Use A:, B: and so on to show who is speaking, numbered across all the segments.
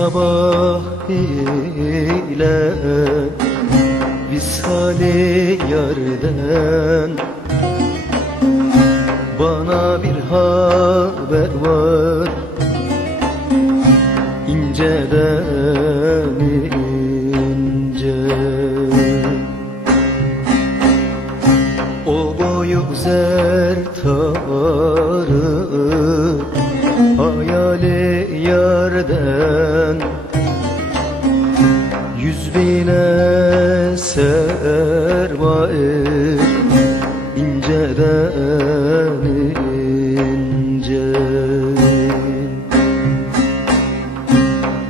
A: sabah ile Visale yarden Bana bir haber var. İnceden ince. O boyu zertarı Yüz bine sermaye inceden ince.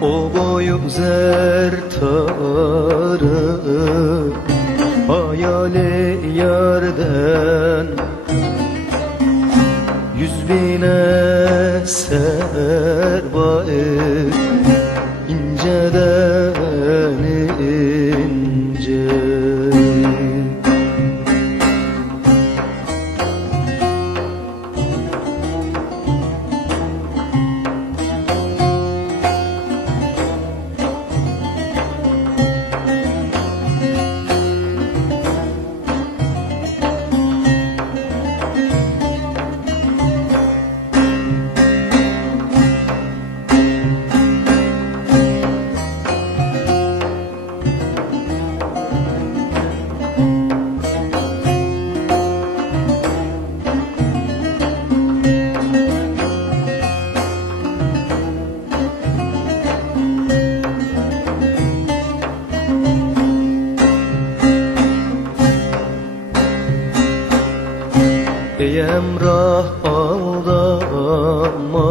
A: O boyu zertarı Hayali yerden. Yüz bine sermaye inceden ince Ey emrah aldama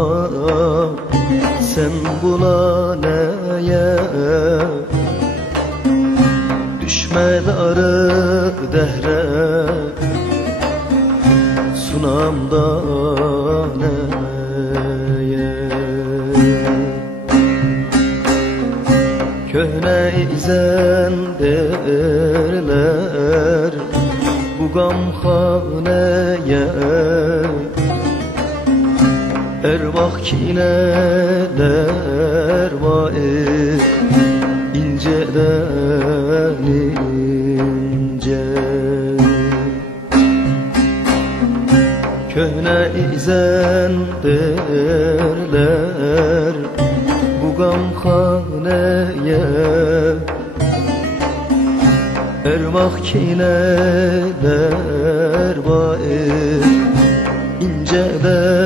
A: Sen buna neye? Düşme darı dehre Sunamda neye? Köhne izen derler bu gamhaneye Ervah kineler vaik inceden ince Köhne izen derler bu gamhaneye mahkineler var inceden